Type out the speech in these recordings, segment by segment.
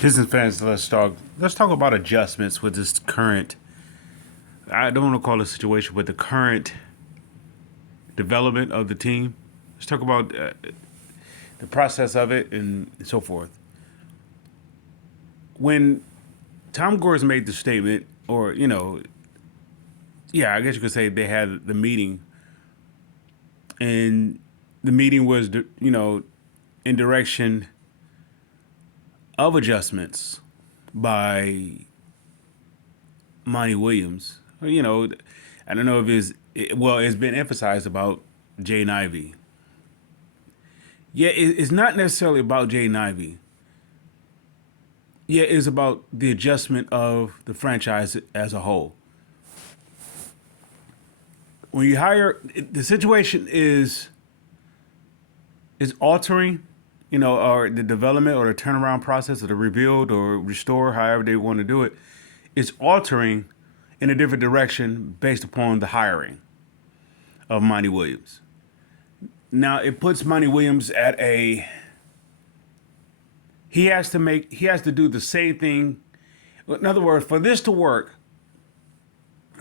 Pistons fans, let's talk about adjustments with this current. I don't want to call it a situation, but the current development of the team. Let's talk about the process of it and so forth. When Tom Gores made the statement, or yeah, I guess you could say they had the meeting, and the meeting was in direction of adjustments by Monty Williams. I don't know if it's been emphasized about Jay Ivey. Yeah, it's not necessarily about Jay Ivey. Yeah, it's about the adjustment of the franchise as a whole. When you hire, the situation is altering, or the development or the turnaround process or the rebuild or restore, however they want to do it, is altering in a different direction based upon the hiring of Monty Williams. Now it puts Monty Williams at a he has to do the same thing. In other words, for this to work,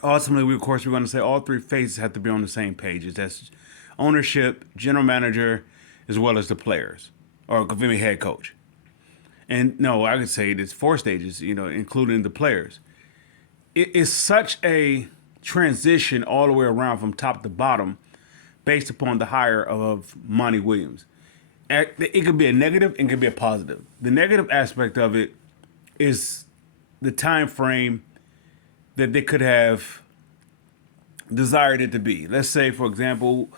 ultimately, of course, we're going to say all three phases have to be on the same pages. That's ownership, general manager, as well as the players, or give me head coach. And no, I could say it's four stages, including the players. It is such a transition all the way around from top to bottom based upon the hire of Monty Williams. It could be a negative and it could be a positive. The negative aspect of it is the time frame that they could have desired it to be. Let's say, for example,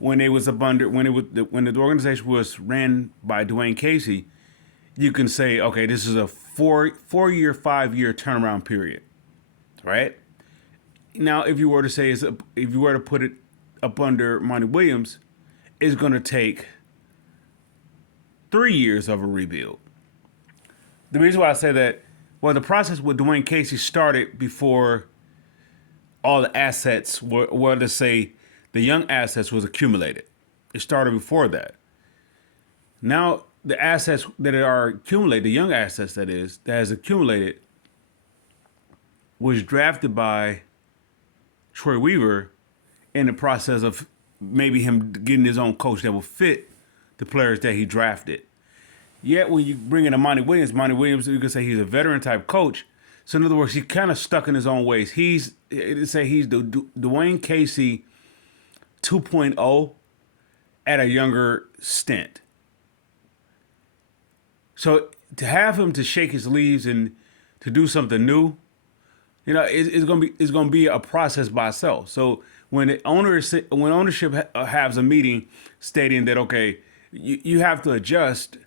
when it was up under when the organization was ran by Dwayne Casey, you can say, okay, this is a 4 year, 5 year turnaround period, right? Now, if you were to say, if you were to put it up under Monty Williams, it's going to take 3 years of a rebuild. The reason why I say that, well, the process with Dwayne Casey started before all the assets were, well, let's say the young assets was accumulated. It started before that. Now the assets that are accumulated, the young assets that has accumulated, was drafted by Troy Weaver in the process of maybe him getting his own coach that will fit the players that he drafted. Yet when you bring in a Monty Williams, you could say he's a veteran type coach. So in other words, he's kind of stuck in his own ways. He's the Dwayne Casey 2.0 at a younger stint. So to have him to shake his leaves and to do something new, it's gonna be a process by itself. So when ownership has a meeting stating that, okay, you have to adjust,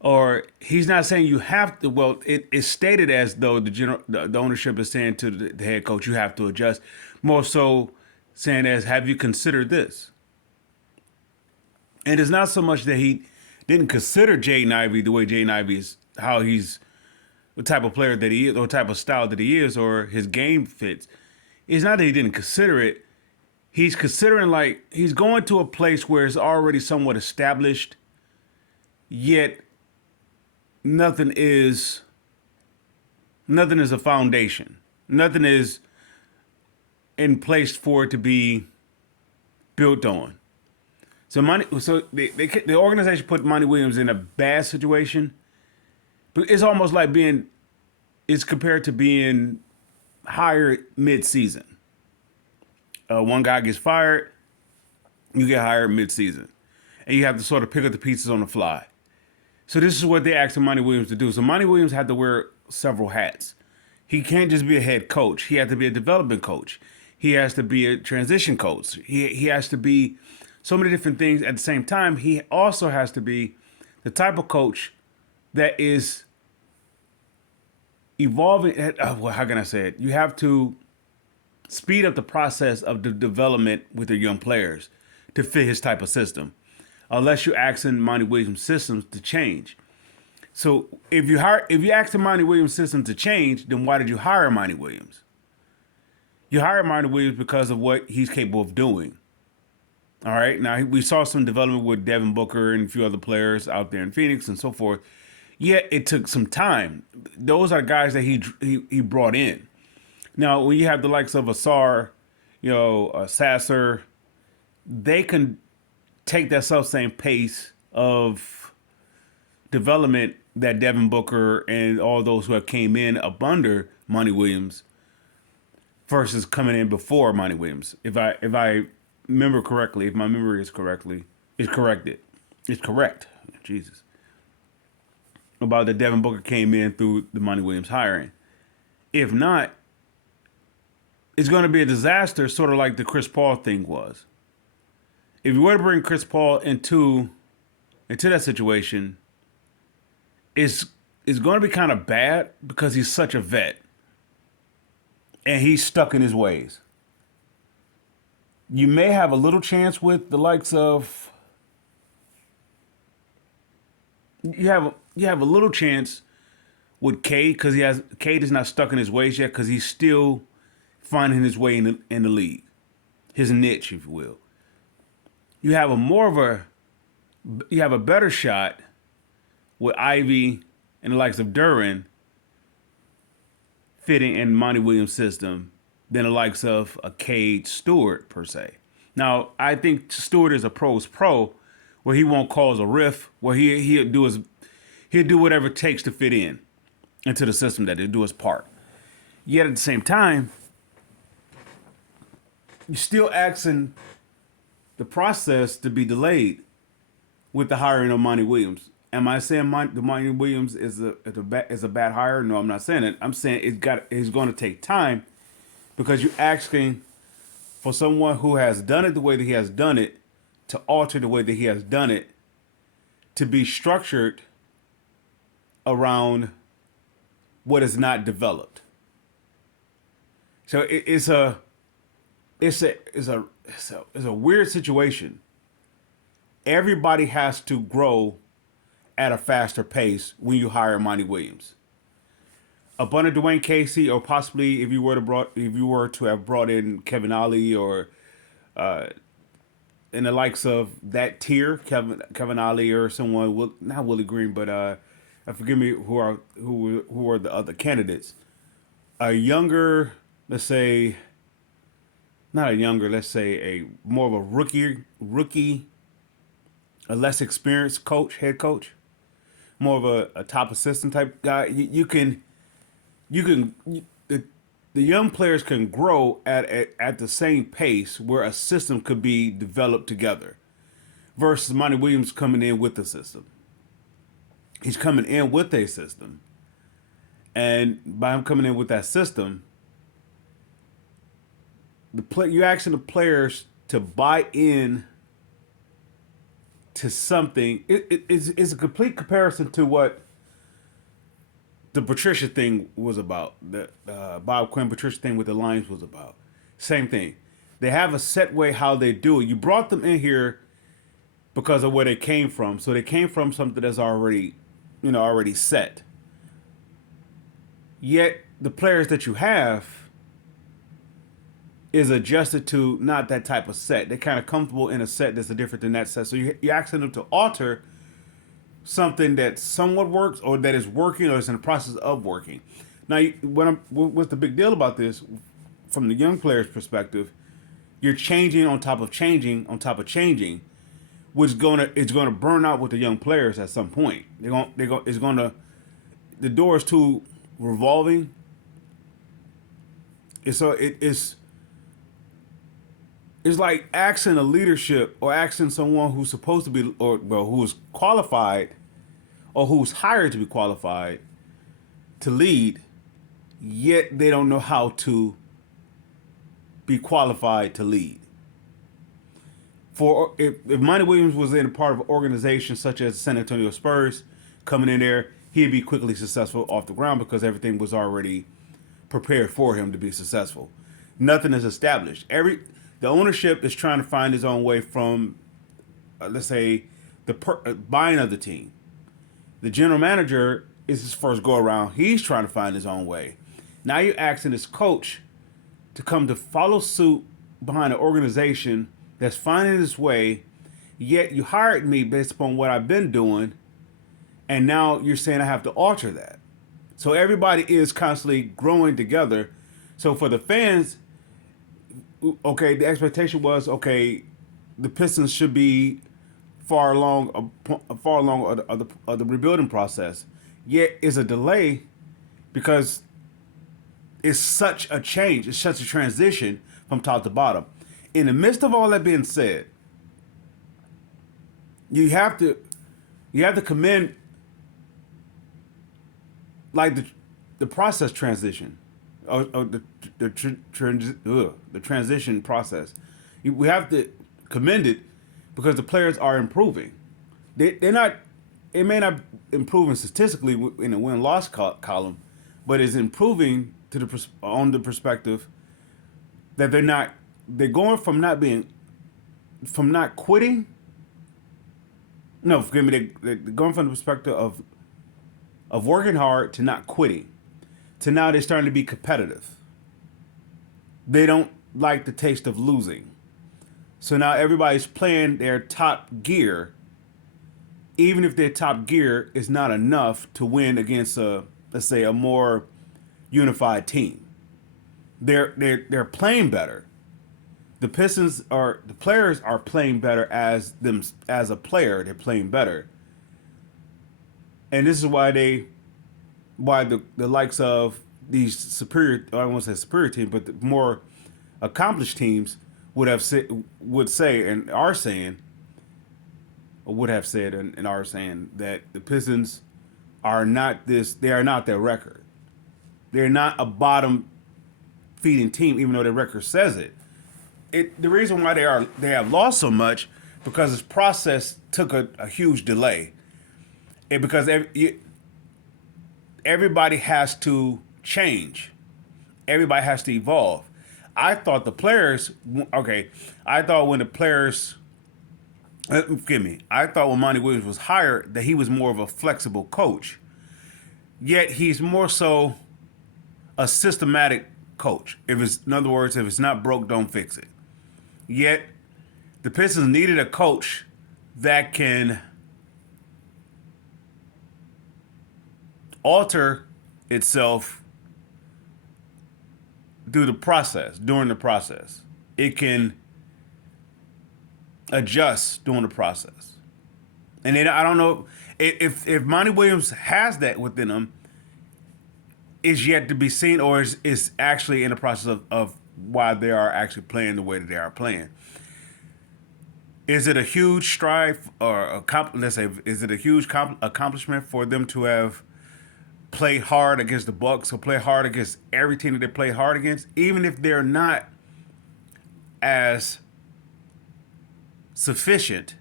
or he's not saying you have to. Well, it's stated as though the ownership is saying to the head coach, you have to adjust. More so saying as, have you considered this? And it's not so much that he didn't consider Jaden Ivey the way Jaden Ivey is, how he's the type of player that he is, or type of style that he is, or his game fits. It's not that he didn't consider it. He's considering, like, he's going to a place where it's already somewhat established, yet nothing is a foundation. Nothing is in place for it to be built on. So the organization put Monty Williams in a bad situation. But it's almost like it's compared to being hired mid-season. One guy gets fired, you get hired mid-season, and you have to sort of pick up the pieces on the fly. So this is what they asked Monty Williams to do. So Monty Williams had to wear several hats. He can't just be a head coach. He had to be a development coach. He has to be a transition coach. He has to be so many different things at the same time. He also has to be the type of coach that is evolving. Well, how can I say it? You have to speed up the process of the development with your young players to fit his type of system, unless you're asking Monty Williams' systems to change. So if you ask the Monty Williams system to change, then why did you hire Monty Williams? You hired Monty Williams because of what he's capable of doing. All right. Now we saw some development with Devin Booker and a few other players out there in Phoenix and so forth. Yet it took some time. Those are guys that he brought in. Now, when you have the likes of Asar, Sasser, they can take that self same pace of development that Devin Booker and all those who have came in up under Monty Williams versus coming in before Monty Williams. If I remember correctly, if my memory is corrected. It's correct. Jesus. About that Devin Booker came in through the Monty Williams hiring. If not, it's going to be a disaster, sort of like the Chris Paul thing was. If you were to bring Chris Paul into that situation, it's going to be kind of bad because he's such a vet and he's stuck in his ways. You may have a little chance with the likes of you have a little chance with Cade because Cade is not stuck in his ways yet because he's still finding his way in the league, his niche, if you will. You have a better shot with Ivy and the likes of Duran fitting in Monty Williams' system than the likes of a Cade Stewart per se. Now, I think Stewart is a pro's pro, where he won't cause a rift, where he'll do whatever it takes to fit in into the system, that he'll do his part. Yet at the same time, you're still asking the process to be delayed with the hiring of Monty Williams. Am I saying Monty Williams is a bad hire? No, I'm not saying it. I'm saying it's going to take time because you're asking for someone who has done it the way that he has done it to alter the way that he has done it to be structured around what is not developed. So it's a weird situation. Everybody has to grow at a faster pace when you hire Monty Williams. Up under Dwayne Casey, or possibly if you were to have brought in Kevin Ollie or in the likes of that tier, Kevin Ollie or someone, not Willie Green, but forgive me, who are the other candidates? A younger, let's say, not a younger, let's say a more of a rookie, a less experienced head coach, more of a top assistant type guy. The young players can grow at the same pace where a system could be developed together versus Monty Williams coming in with the system. He's coming in with a system. And by him coming in with that system, you're asking the players to buy in to something. It's a complete comparison to what the Patricia thing was about. The Bob Quinn Patricia thing with the Lions was about. Same thing. They have a set way how they do it. You brought them in here because of where they came from. So they came from something that's already set. Yet the players that you have is adjusted to not that type of set. They're kind of comfortable in a set that's different than that set. So you're asking them to alter something that somewhat works or that is working or is in the process of working. Now, what's the big deal about this from the young player's perspective? You're changing on top of changing on top of changing, which it's gonna burn out with the young players at some point. The door is too revolving. It's like asking a leadership or asking someone who's supposed to be, who's qualified or who's hired to be qualified to lead, yet they don't know how to be qualified to lead. If Monty Williams was in a part of an organization such as San Antonio Spurs, coming in there, he'd be quickly successful off the ground because everything was already prepared for him to be successful. Nothing is established. The ownership is trying to find his own way from, let's say, the buying of the team. The general manager is his first go around. He's trying to find his own way. Now you're asking this coach to come to follow suit behind an organization that's finding its way, yet you hired me based upon what I've been doing, And now you're saying I have to alter that. So everybody is constantly growing together. So for the fans, okay, the expectation was okay, the Pistons should be far along of the rebuilding process. Yet it's a delay because it's such a change, it's such a transition from top to bottom. In the midst of all that being said, you have to commend like the process transition, or the transition process. We have to commend it because the players are improving. They're not. It may not improving statistically in the win loss column, but it's improving to on the perspective that they're not. They're going from not quitting. No, forgive me. They're going from the perspective of working hard to not quitting, to now they're starting to be competitive. They don't like the taste of losing. So now everybody's playing their top gear, even if their top gear is not enough to win against let's say a more unified team. They're playing better. The players are playing better as a player. They're playing better. And this is why the likes of these superior, I won't say superior teams, but the more accomplished teams would say and are saying, or would have said and are saying that the Pistons are not this. They are not their record. They're not a bottom feeding team, even though their record says it. The reason why they have lost so much because this process took a huge delay. Because everybody has to change. Everybody has to evolve. I thought the players, okay, I thought when the players, forgive me, I thought when Monty Williams was hired that he was more of a flexible coach. Yet he's more so a systematic coach. In other words, if it's not broke, don't fix it. Yet the Pistons needed a coach that can alter itself during the process. It can adjust during the process. And then I don't know if Monty Williams has that within him, is yet to be seen, or is actually in the process of why they are actually playing the way that they are playing. Is it a huge stride, or let's say, is it a huge accomplishment for them to have play hard against the Bucks or play hard against every team that they play hard against, even if they're not as sufficient,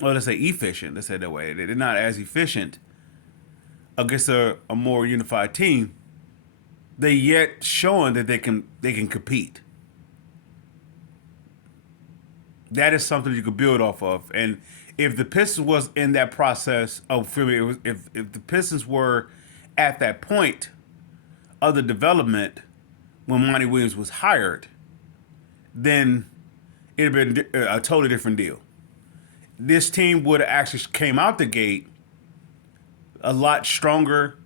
or let's say efficient, let's say it that way. They're not as efficient against a more unified team. They yet showing that they can compete. That is something you could build off of. And if the Pistons was in that process of, if the Pistons were at that point of the development when Monty Williams was hired, then it'd have been a totally different deal. This team would have actually came out the gate a lot stronger.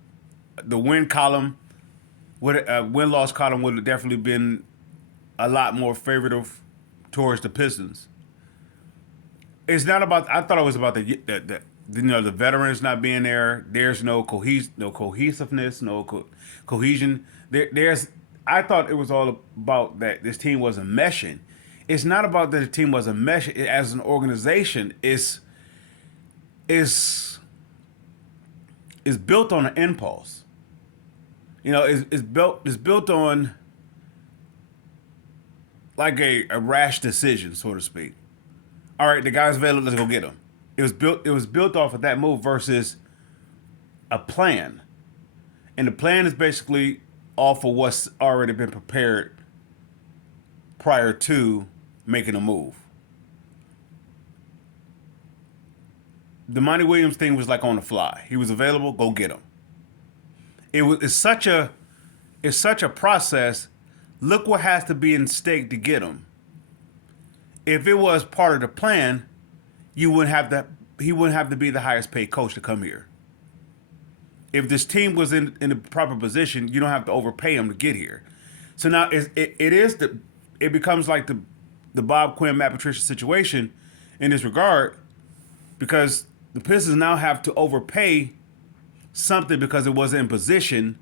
The win loss column would have definitely been a lot more favorable towards the Pistons. It's not about. I thought it was about the veterans not being there. There's no cohesiveness, no cohesion. I thought it was all about that this team wasn't meshing. It's not about that the team wasn't meshing. As an organization, is built on an impulse. It's built on like a rash decision, so to speak. All right, the guy's available. Let's go get him. It was built off of that move versus a plan, and the plan is basically off of what's already been prepared prior to making a move. The Monty Williams thing was like on the fly. He was available. Go get him. It's such a process. Look what has to be in stake to get him. If it was part of the plan, you wouldn't have he wouldn't have to be the highest paid coach to come here. If this team was in the proper position, you don't have to overpay him to get here. So now it becomes like the Bob Quinn, Matt Patricia situation in this regard, because the Pistons now have to overpay something because it wasn't in position,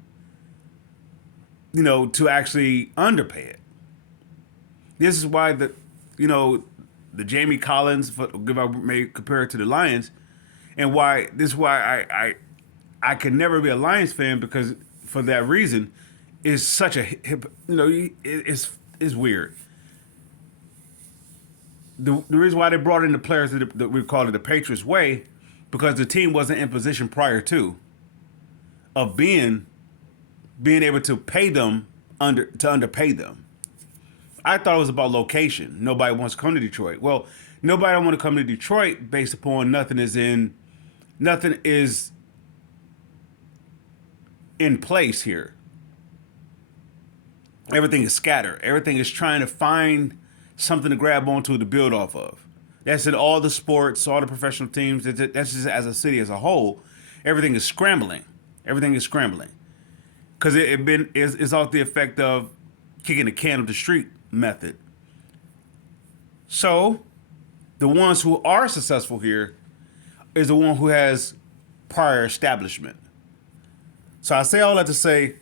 to actually underpay it. This is why the Jamie Collins, if I may compare it to the Lions, and why this is why I could never be a Lions fan, because for that reason, is such a it's weird. The reason why they brought in the players that we call it the Patriots way, because the team wasn't in position prior to of being able to pay them to underpay them. I thought it was about location. Nobody wants to come to Detroit. Well, nobody don't want to come to Detroit based upon nothing is in place here. Everything is scattered. Everything is trying to find something to grab onto to build off of. That's in all the sports, all the professional teams. That's just as a city as a whole. Everything is scrambling. Everything is scrambling. Because it's off the effect of kicking the can up the street method. So, the ones who are successful here is the one who has prior establishment. So I say all that to say,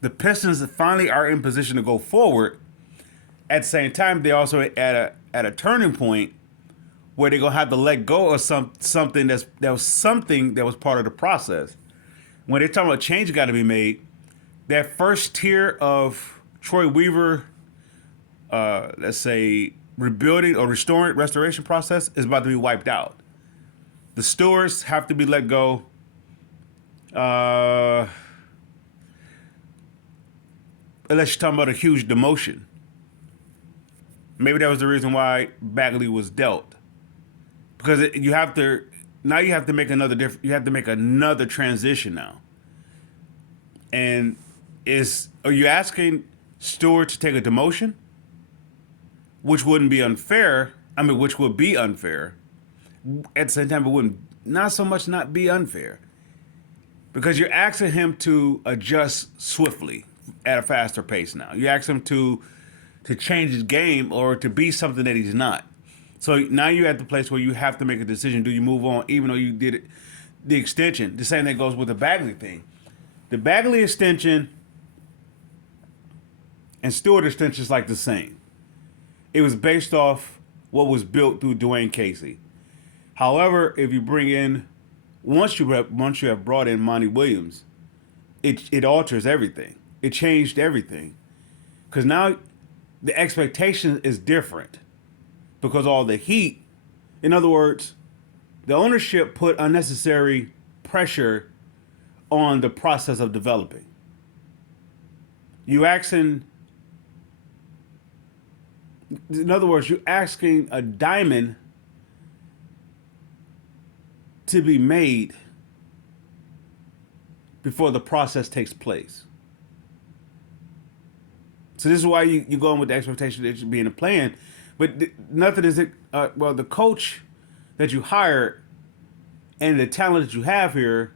the Pistons finally are in position to go forward. At the same time, they also at a turning point where they're gonna have to let go of something that was part of the process. When they're talking about change got to be made, that first tier of Troy Weaver, let's say rebuilding or restoration process is about to be wiped out. The stewards have to be let go. Unless you're talking about a huge demotion. Maybe that was the reason why Bagley was dealt, because you have to make another transition now. And are you asking Stewart to take a demotion, which wouldn't be unfair? I mean, which would be unfair. At the same time, it wouldn't not so much not be unfair, because you're asking him to adjust swiftly at a faster pace now. You ask him to change his game or to be something that he's not. So now you're at the place where you have to make a decision. Do you move on, even though you did it, the extension? The same thing goes with the Bagley thing. The Bagley extension and Stewart extension is like the same. It was based off what was built through Dwayne Casey. However, if you bring in, once you have brought in Monty Williams, it alters everything. It changed everything. Because now the expectation is different, because all the heat, in other words, the ownership put unnecessary pressure on the process of developing. In other words, you're asking a diamond to be made before the process takes place. So this is why you're going with the expectation that it should be in a plan. But nothing is it. The coach that you hired and the talent that you have here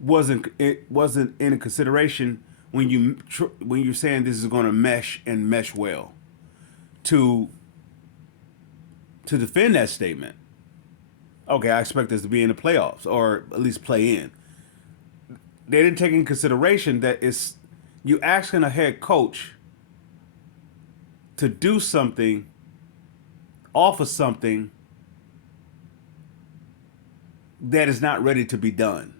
wasn't in a consideration when you're saying this is going to mesh and mesh well. To defend that statement, okay, I expect this to be in the playoffs or at least play in. They didn't take in consideration that you asking a head coach to do something, offer something that is not ready to be done.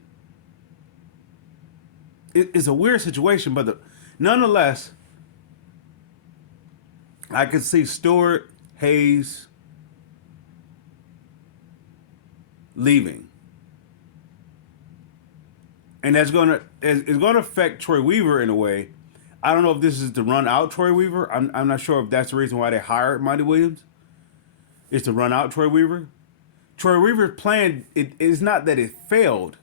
It's a weird situation, but nonetheless, I could see Stewart, Hayes leaving, and it's going to affect Troy Weaver in a way. I don't know if this is to run out Troy Weaver. I'm not sure if that's the reason why they hired Monty Williams, is to run out Troy Weaver. Troy Weaver's plan, it is not that it failed.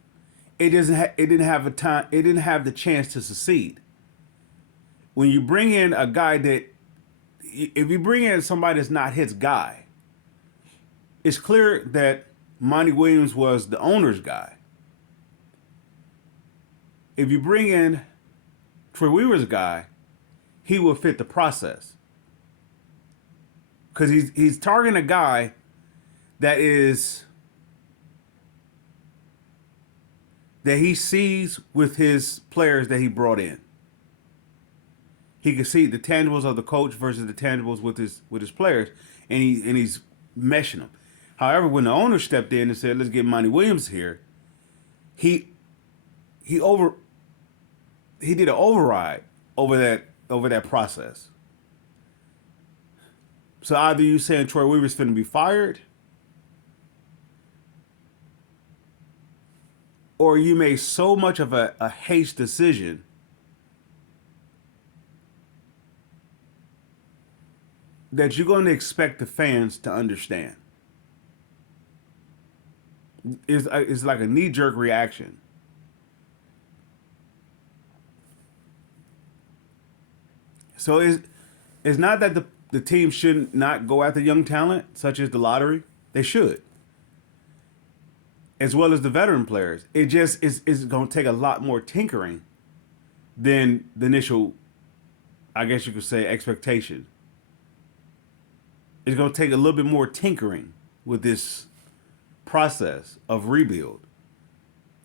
It didn't have the chance to succeed. When you bring in a guy if you bring in somebody that's not his guy, it's clear that Monty Williams was the owner's guy. If you bring in Troy Weaver's guy, he will fit the process because he's targeting a guy that is that he sees with his players that he brought in. He can see the tangibles of the coach versus the tangibles with his players, and he's meshing them. However, when the owner stepped in and said, "Let's get Monty Williams here," he he over he did an override over that process. So either you saying Troy Weaver's finna be fired, or you made so much of a haste decision that you're going to expect the fans to understand. It's like a knee-jerk reaction. So it's not that the team should not go after young talent, such as the lottery. They should. As well as the veteran players. It just is going to take a lot more tinkering than the initial, I guess you could say, expectation. It's going to take a little bit more tinkering with this process of the rebuild,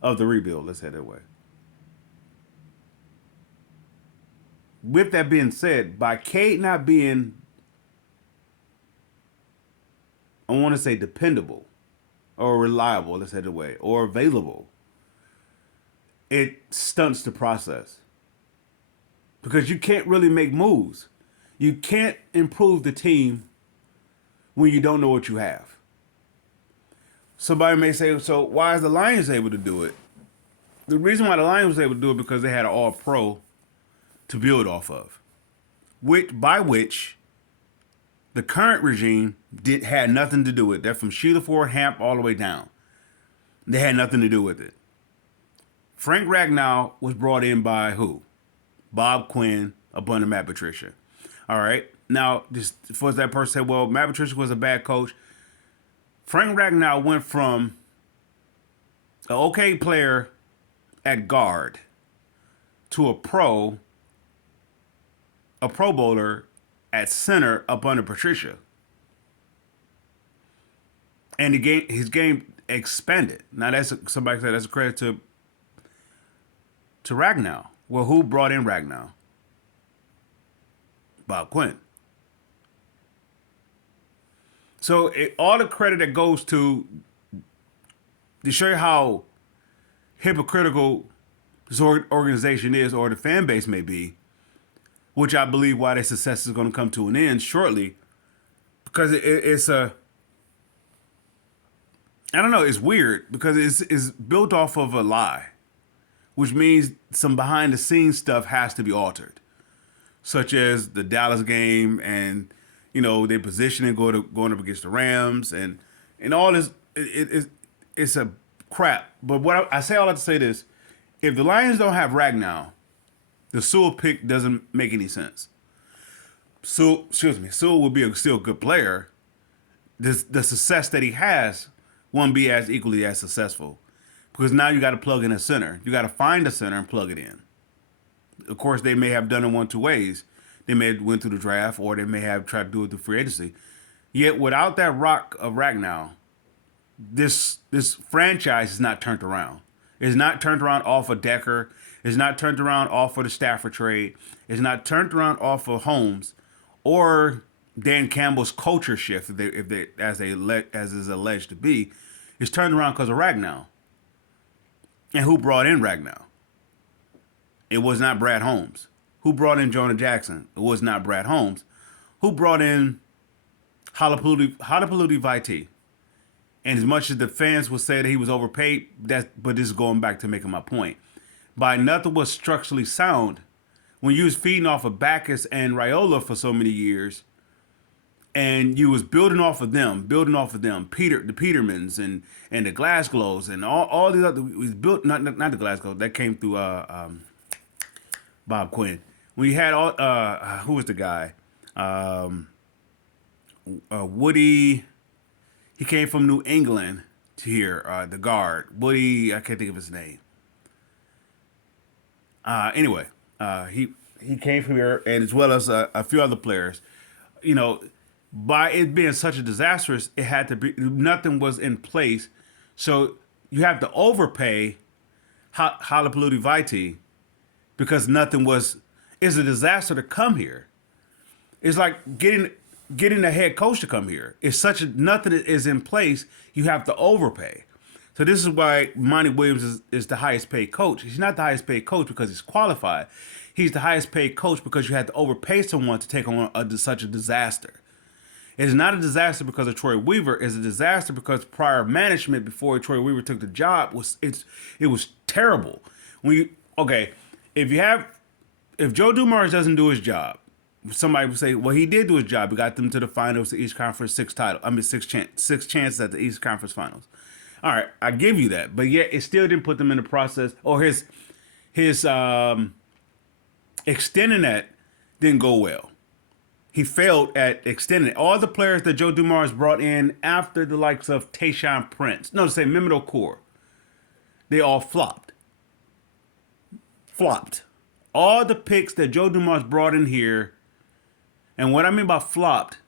let's say it that way. With that being said, by Cade not being, I want to say dependable or reliable, let's say it that way, or available, it stunts the process. Because you can't really make moves. You can't improve the team when you don't know what you have. Somebody may say, so why is the Lions able to do it? The reason why the Lions was able to do it because they had an all-pro to build off of. By which the current regime had nothing to do with it. They're from Sheila Ford Hamp all the way down. They had nothing to do with it. Frank Ragnow was brought in by who? Bob Quinn, up under Matt Patricia. All right. Now, just for that person said, well, Matt Patricia was a bad coach. Frank Ragnow went from an okay player at guard to a pro bowler at center up under Patricia. And his game expanded. Now, somebody said that's a credit to Ragnow. Well, who brought in Ragnow? Bob Quinn. So all the credit that goes to show you how hypocritical this organization is, or the fan base may be, which I believe why their success is going to come to an end shortly, because it's I don't know, it's weird because it's built off of a lie, which means some behind the scenes stuff has to be altered, such as the Dallas game and their positioning going up against the Rams and all this. It's a crap. But what I say all that to say this: if the Lions don't have Ragnow, the Sewell pick doesn't make any sense. Sewell would be still a good player. The success that he has won't be as equally as successful because now you got to plug in a center. You got to find a center and plug it in. Of course, they may have done it one, two ways. They may have went through the draft, or they may have tried to do it through free agency. Yet without that rock of Ragnow, this franchise is not turned around. It's not turned around off of Decker. It's not turned around off of the Stafford trade. It's not turned around off of Holmes or Dan Campbell's culture shift, as is alleged to be. It's turned around because of Ragnow. And who brought in Ragnow? It was not Brad Holmes. Who brought in Jonah Jackson? It was not Brad Holmes. Who brought in Halapoulivaati? Vitae? And as much as the fans would say that he was overpaid, but this is going back to making my point. By nothing was structurally sound. When you was feeding off of Backus and Raiola for so many years, and you was building off of them, the Petermans and the Glasgows and all these other, was built not the Glasgow that came through Bob Quinn. When you had all who was the guy? Woody. He came from New England. here, the guard Woody. I can't think of his name. Anyway, he came from here, and as well as a few other players. You know, by it being such a disastrous, it had to be nothing was in place, so you have to overpay Halapalooty Vitae because nothing was. It's a disaster to come here. It's like getting a head coach to come here. It's such a nothing is in place. You have to overpay. So this is why Monty Williams is the highest paid coach. He's not the highest paid coach because he's qualified. He's the highest paid coach because you had to overpay someone to take on such a disaster. It's not a disaster because of Troy Weaver. It's a disaster because prior management before Troy Weaver took the job it was terrible. Okay, if Joe Dumars doesn't do his job, somebody would say, well, he did do his job. He got them to the finals, the East Conference six chances at the East Conference Finals. All right, I give you that, but yet it still didn't put them in the process, or his extending that didn't go well. He failed at extending it. All the players that Joe Dumars brought in after the likes of Tayshaun Prince, no, say Mehmet Okur, they all flopped. All the picks that Joe Dumars brought in here, and what I mean by flopped,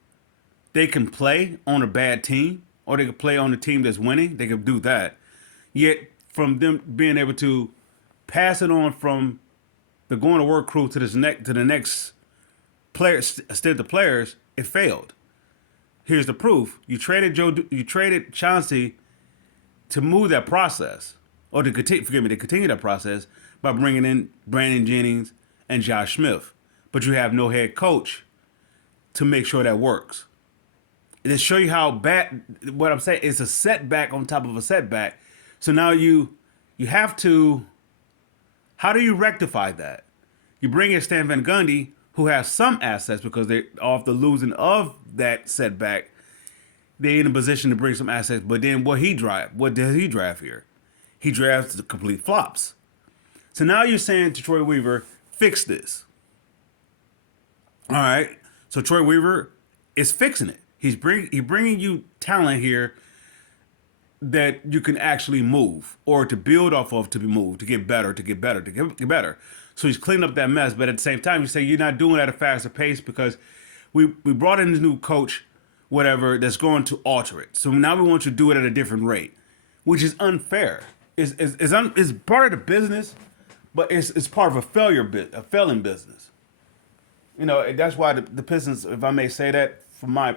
they can play on a bad team, or they can play on a team that's winning. They can do that. Yet, from them being able to pass it on from the going to work crew to the next player instead of players, it failed. Here's the proof: you traded Chauncey to move that process, or to continue that process by bringing in Brandon Jennings and Josh Smith, but you have no head coach to make sure that works. And to show you how bad, what I'm saying is a setback on top of a setback. So now you have to. How do you rectify that? You bring in Stan Van Gundy, who has some assets because they're off the losing of that setback. They're in a position to bring some assets, but then what does he draft here? He drafts the complete flops. So now you're saying to Troy Weaver, fix this. All right. So Troy Weaver is fixing it. He's bringing you talent here that you can actually move or to build off of, to be moved, to get better. So he's cleaning up that mess, but at the same time, you say you're not doing it at a faster pace because we brought in this new coach, whatever, that's going to alter it. So now we want you to do it at a different rate, which is unfair. It's part of the business, but it's part of a failing business. You know, that's why the Pistons, if I may say that, from my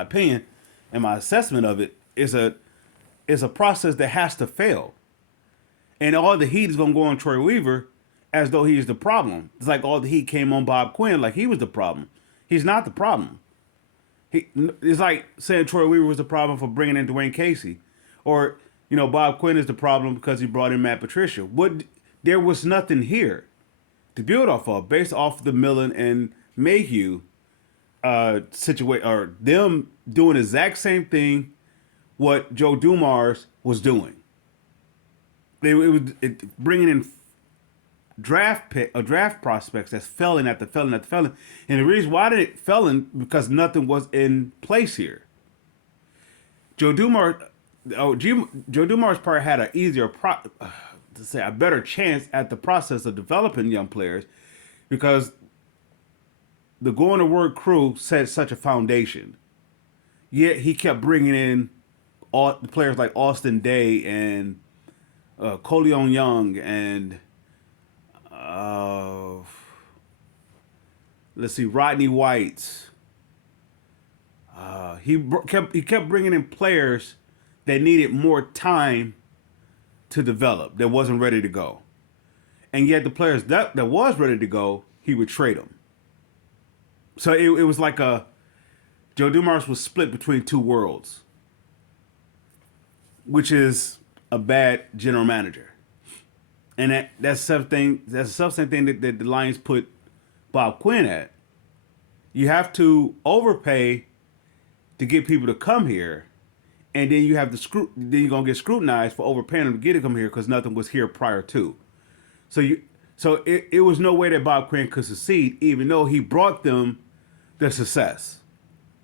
opinion and my assessment of it, is a process that has to fail. And all the heat is going to go on Troy Weaver as though he is the problem. It's like all the heat came on Bob Quinn like he was the problem. He's not the problem. It's like saying Troy Weaver was the problem for bringing in Dwayne Casey. Or, you know, Bob Quinn is the problem because he brought in Matt Patricia. There was nothing here to build off of based off the Millen and Mayhew situation, or them doing the exact same thing what Joe Dumars was doing. Bringing in draft prospects that's failing after failing. And the reason why they failing because nothing was in place here. Joe Dumars probably had an easier a better chance at the process of developing young players because the going to work crew set such a foundation. Yet he kept bringing in all the players like Austin Day and Coleon Young and Rodney White. He kept bringing in players that needed more time to develop, that wasn't ready to go, and yet the players that was ready to go, he would trade them. So it was like Joe Dumars was split between two worlds, which is a bad general manager. And that's something that the Lions put Bob Quinn at. You have to overpay to get people to come here, and then you have then you're gonna get scrutinized for overpaying them to get to come here because nothing was here prior to. So it was no way that Bob Quinn could succeed, even though he brought them the success,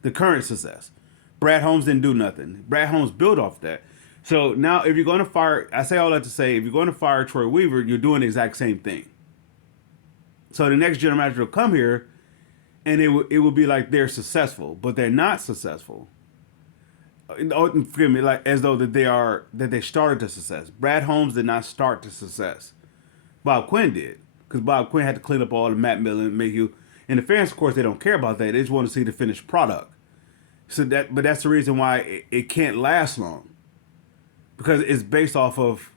the current success. Brad Holmes didn't do nothing. Brad Holmes built off that. So now, if you're going to fire, I say all that to say, if you're going to fire Troy Weaver, you're doing the exact same thing. So the next general manager will come here, and it will be like they're successful, but they're not successful. Forgive me, like as though that they started to success. Brad Holmes did not start to success. Bob Quinn did, because Bob Quinn had to clean up all the Matt Millen, make you. And the fans, of course, they don't care about that. They just want to see the finished product. But that's the reason why it can't last long, because it's based off of,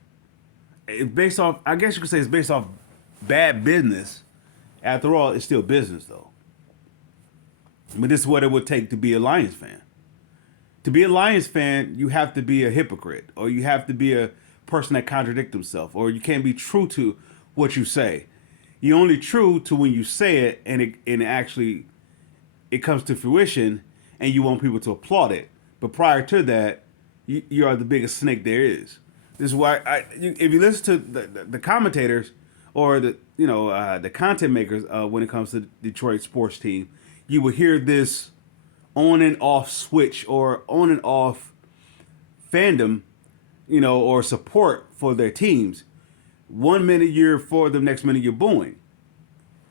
I guess you could say it's based off bad business. After all, it's still business though. But this is what it would take to be a Lions fan. To be a Lions fan, you have to be a hypocrite, or you have to be a person that contradicts himself, or you can't be true to what you say. You're only true to when you say it, and it comes to fruition, and you want people to applaud it. But prior to that, you are the biggest snake there is. This is why if you listen to the commentators or the content makers when it comes to the Detroit sports team, you will hear this on and off switch or on and off fandom, or support for their teams. 1 minute you're for them, next minute you're booing,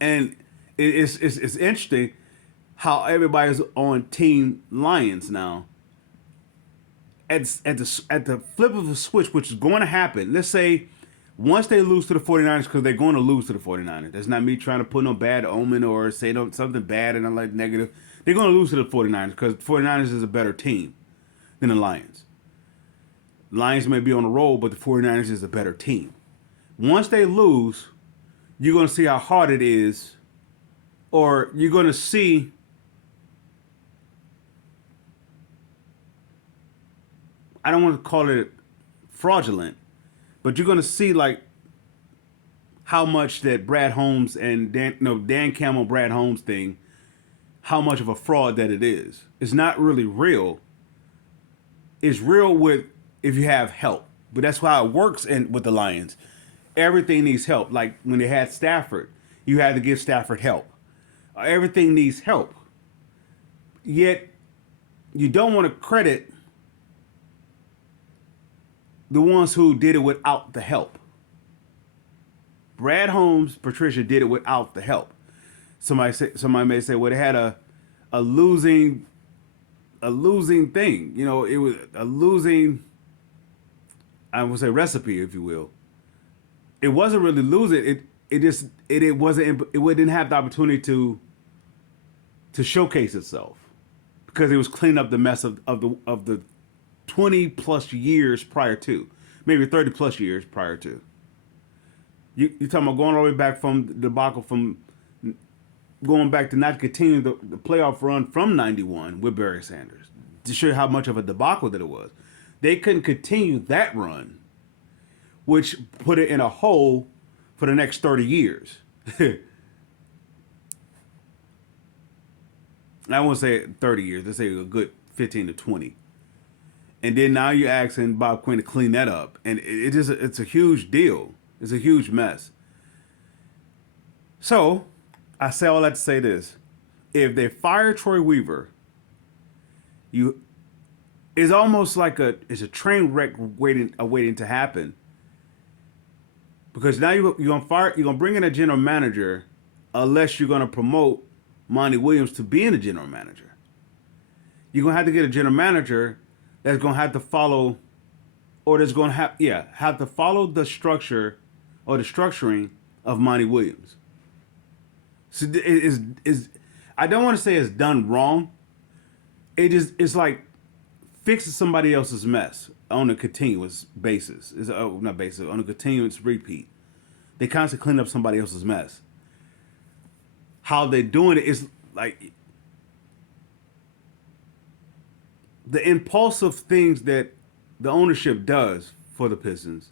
and it's interesting how everybody's on Team Lions now. At the flip of a switch, which is going to happen. Let's say once they lose to the 49ers, because they're going to lose to the 49ers. That's not me trying to put no bad omen or say something bad and I'm like negative. They're going to lose to the 49ers because the 49ers is a better team than the Lions. Lions may be on the roll, but the 49ers is a better team. Once they lose, you're going to see how hard it is, or you're going to see I don't want to call it fraudulent, but you're going to see like how much that Brad Holmes and Dan Campbell, Brad Holmes thing, how much of a fraud that it is. It's not really real. It's real if you have help, but that's how it works with the Lions. Everything needs help. Like when they had Stafford, you had to give Stafford help. Everything needs help. Yet you don't want to credit the ones who did it without the help. Brad Holmes, Patricia did it without the help. Somebody may say, well, they had a losing thing. It was a losing, I would say, recipe, if you will. It wasn't really losing. It didn't have the opportunity to showcase itself, because it was cleaning up the mess of the 20 plus years prior to, maybe 30 plus years prior to. You talking about going all the way back from the debacle, from going back to not continuing the playoff run from 91 with Barry Sanders, to show you how much of a debacle that it was. They couldn't continue that run, which put it in a hole for the next 30 years. I won't say 30 years, let's say a good 15 to 20. And then now you're asking Bob Quinn to clean that up. And it's a huge deal. It's a huge mess. So, I say all that to say this. If they fire Troy Weaver, it's almost like it's a train wreck waiting to happen. Because now you're gonna bring in a general manager, unless you're gonna promote Monty Williams to being a general manager. You're gonna have to get a general manager that's going to have to follow, or that's going to have to follow the structure or the structuring of Monty Williams. So I don't want to say it's done wrong. It's like fixing somebody else's mess on a continuous basis. On a continuous repeat. They constantly clean up somebody else's mess. How they're doing it is like the impulsive things that the ownership does for the Pistons,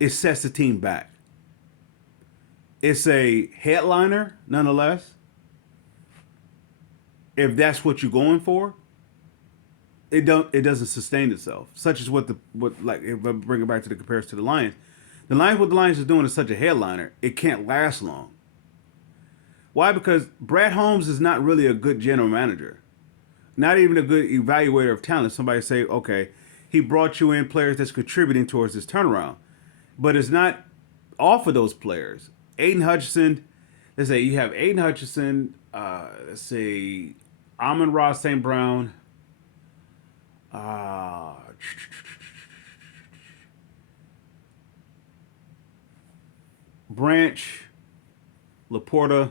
it sets the team back. It's a headliner, nonetheless. If that's what you're going for, it doesn't sustain itself. Such as if I bring it back to the comparison to the Lions. What the Lions is doing is such a headliner, it can't last long. Why? Because Brad Holmes is not really a good general manager. Not even a good evaluator of talent. Somebody say, okay, he brought you in players that's contributing towards this turnaround. But it's not off of those players. Aiden Hutchinson, let's say you have Aiden Hutchinson, let's say Amon Ross St. Brown, uh, Branch, Laporta,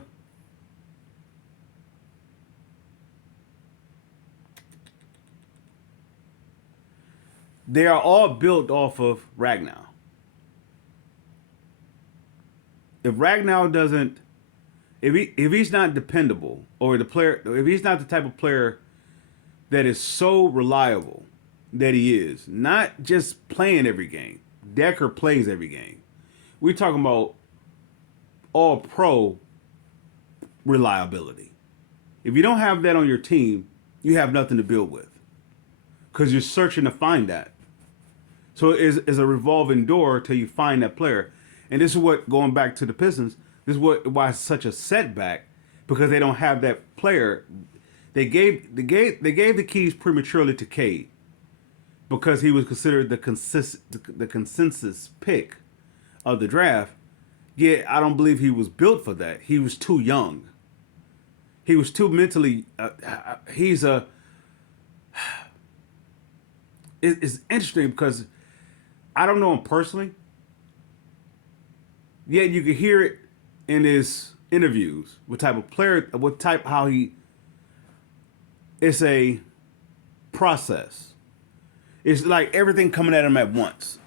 they are all built off of Ragnow. If Ragnow doesn't, if he's not dependable, or the player, if he's not the type of player that is so reliable that he is, not just playing every game. Decker plays every game. We're talking about all pro reliability. If you don't have that on your team, you have nothing to build with because you're searching to find that. So it's a revolving door till you find that player. And this is what, going back to the Pistons, this is why it's such a setback, because they don't have that player. They gave the keys prematurely to Cade because he was considered the consensus pick of the draft. Yet I don't believe he was built for that. He was too young. He was too mentally. He's a. It's interesting because I don't know him personally. Yet you can hear it in his interviews. What type of player? What type? How he. It's a process. It's like everything coming at him at once.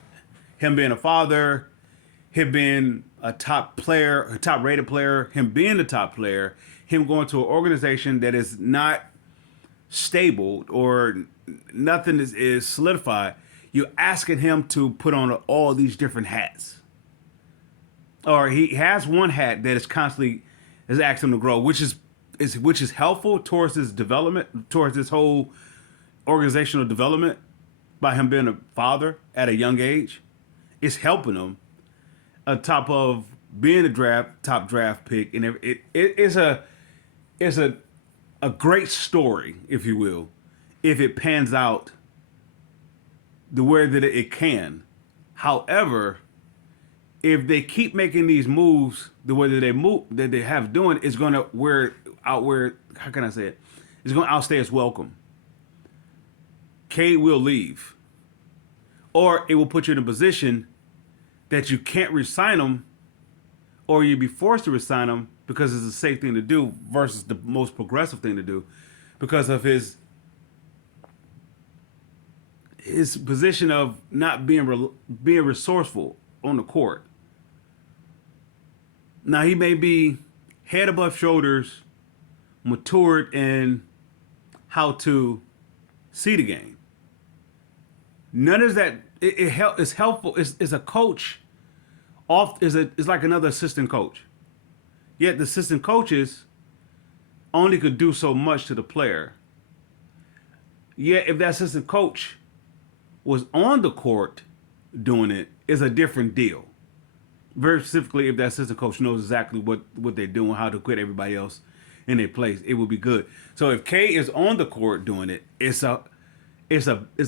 Him being a father, him being a top player, a top rated player, him being the top player, him going to an organization that is not stable or nothing is solidified. You're asking him to put on all these different hats. Or he has one hat that is constantly is asking him to grow, which is helpful towards his development, towards his whole organizational development by him being a father at a young age. It's helping him on top of being a top draft pick, and it's a great story, if you will, if it pans out the way that it can. However, if they keep making these moves the way that they have doing, it's going to how can I say it? It's going to outstay its welcome. Cade will leave, or it will put you in a position that you can't re-sign him, or you'll be forced to re-sign him because it's a safe thing to do versus the most progressive thing to do, because of his position of not being resourceful on the court. Now he may be head above shoulders, matured in how to see the game. None of that. It's helpful. It's a coach. Is like another assistant coach. Yet the assistant coaches only could do so much to the player. Yet if that assistant coach was on the court doing it, is a different deal. Very specifically, if that assistant coach knows exactly what they're doing, how to put everybody else in their place, it will be good. So if K is on the court doing it, it's a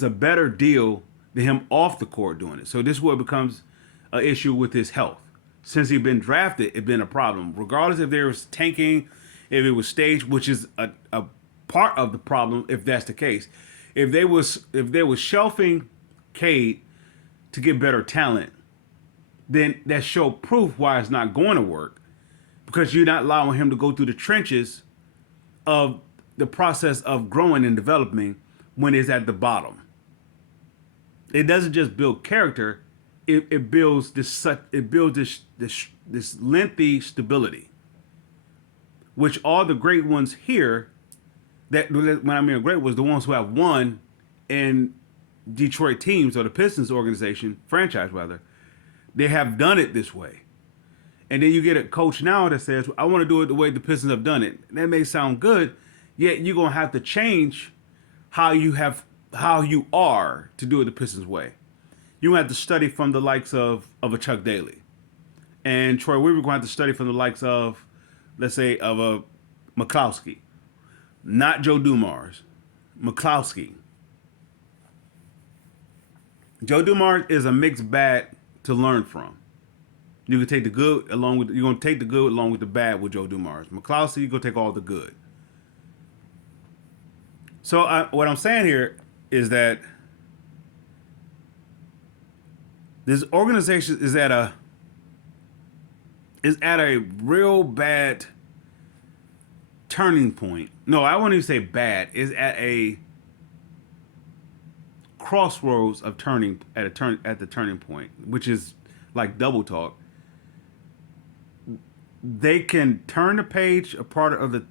better deal than him off the court doing it. So this is what becomes an issue with his health. Since he's been drafted, it's been a problem. Regardless if there was tanking, if it was staged, which is a part of the problem if that's the case. If they was shelving Cade to get better talent, then that show proof why it's not going to work, because you're not allowing him to go through the trenches of the process of growing and developing when it's at the bottom. It doesn't just build character; it builds this lengthy stability, which all the great ones here. That when I mean great was the ones who have won in Detroit teams or the Pistons organization franchise rather. They have done it this way. And then you get a coach now that says, I want to do it the way the Pistons have done it. That may sound good, yet you're going to have to change how you are to do it the Pistons way. You have to study from the likes of a Chuck Daly. And Troy Weaver going to have to study from the likes of, let's say, of a McCloskey. Not Joe Dumars. McCloskey. Joe Dumars is a mixed bag to learn from. You can take the good along with you're gonna take the good along with the bad with Joe Dumars. McCloskey, you gonna take all the good. So what I'm saying here is that this organization is at a real bad turning point. No, I won't even say bad. Is at a crossroads of turning at the turning point, which is like double talk. They can turn the page, a part of the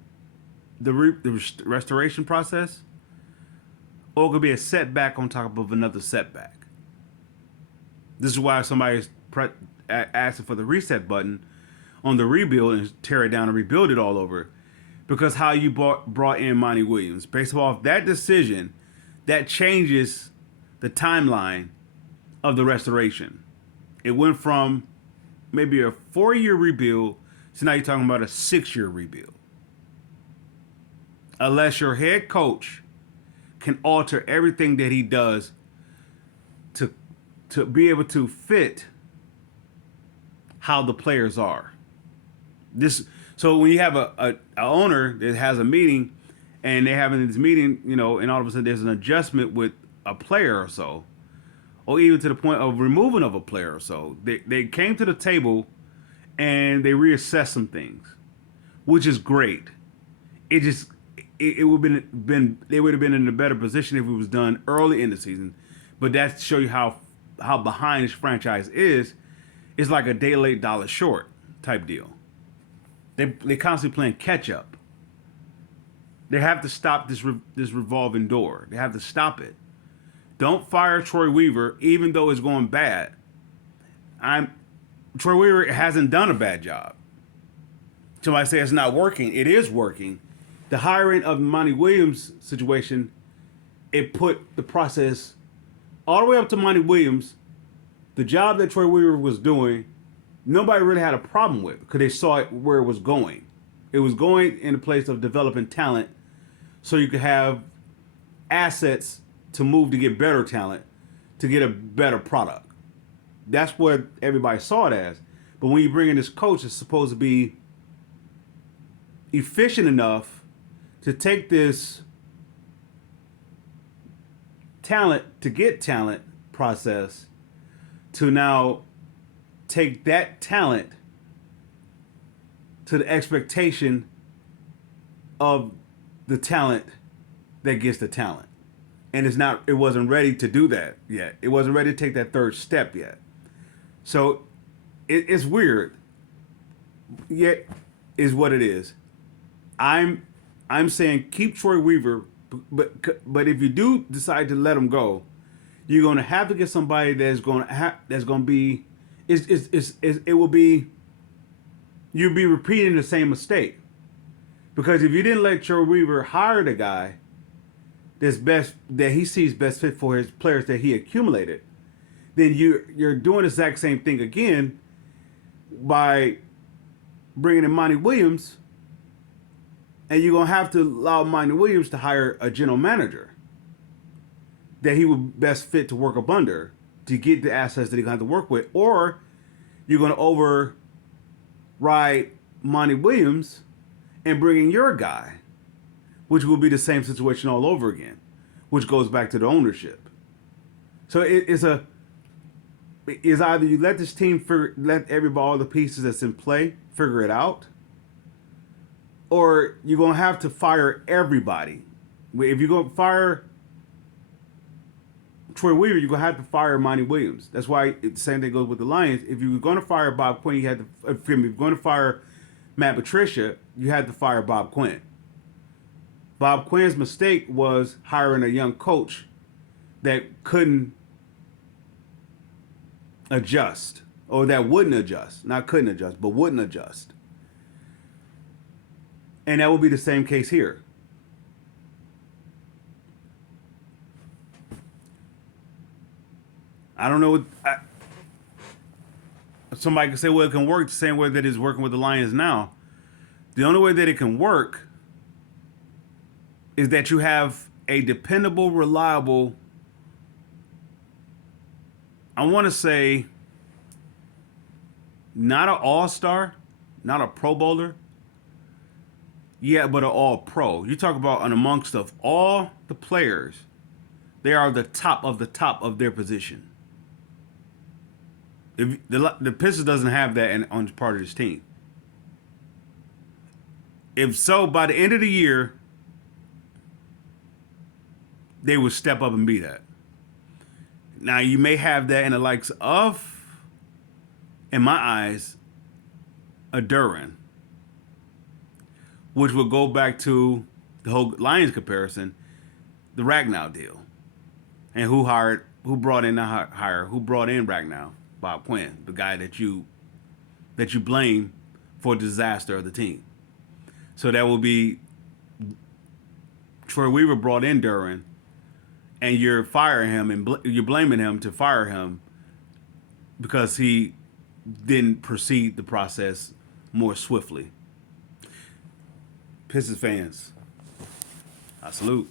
restoration process, or it could be a setback on top of another setback. This is why somebody's asking for the reset button on the rebuild and tear it down and rebuild it all over. Because how you brought in Monty Williams. Based off that decision, that changes the timeline of the restoration. It went from maybe a 4-year rebuild to now you're talking about a 6-year rebuild. Unless your head coach can alter everything that he does to be able to fit how the players are. So when you have a owner that has a meeting and they having this meeting, and all of a sudden there's an adjustment with a player or so, or even to the point of removing of a player or so, they came to the table and they reassessed some things, which is great. It would have been they would have been in a better position if it was done early in the season, but that show you how behind this franchise is. It's like a day late, dollar short type deal. They constantly playing catch up. They have to stop this revolving door. They have to stop it. Don't fire Troy Weaver, even though it's going bad. Troy Weaver hasn't done a bad job. Somebody say it's not working. It is working. The hiring of Monty Williams situation, it put the process all the way up to Monty Williams. The job that Troy Weaver was doing, nobody really had a problem with because they saw it where it was going. It was going in a place of developing talent so you could have assets to move to get better talent, to get a better product. That's what everybody saw it as. But when you bring in this coach, it's supposed to be efficient enough to take this talent to get talent process to now take that talent to the expectation of the talent that gets the talent. And it wasn't ready to do that yet. It wasn't ready to take that third step yet. So it's weird. Yet is what it is. I'm saying keep Troy Weaver, but if you do decide to let him go, you're going to have to get somebody that's going to be it will be you'll be repeating the same mistake. Because if you didn't let Troy Weaver hire the guy that he sees best fit for his players that he accumulated, then you're doing the exact same thing again by bringing in Monty Williams, and you're going to have to allow Monty Williams to hire a general manager that he would best fit to work up under to get the assets that he's going to have to work with, or you're going to override Monty Williams and bring in your guy, which will be the same situation all over again, which goes back to the ownership. So it's either you let this team let everybody, all the pieces that's in play, figure it out, or you're going to have to fire everybody. If you're going to fire Troy Weaver, you're going to have to fire Monty Williams. That's why the same thing goes with the Lions. If you were going to fire Bob Quinn, you had to, if you're going to fire Matt Patricia, you had to fire Bob Quinn. Bob Quinn's mistake was hiring a young coach that couldn't adjust, or that wouldn't adjust. Not couldn't adjust, but wouldn't adjust. And that would be the same case here. I don't know. Somebody can say, well, it can work the same way that it's working with the Lions now. The only way that it can work is that you have a dependable, reliable I want to say not an all-star, not a Pro Bowler. Yeah, but an all-pro. You talk about an amongst of all the players, they are the top of their position. If the Pistons doesn't have that on part of his team. If so, by the end of the year, they would step up and be that. Now you may have that in the likes of, in my eyes, a Duran, which will go back to the whole Lions comparison, the Ragnow deal, and who brought in the hire, who brought in Ragnow, Bob Quinn, the guy that you blame for the disaster of the team. So that will be Troy Weaver brought in Duran, and you're firing him and you're blaming him to fire him because he didn't proceed the process more swiftly. Pistons fans, I salute.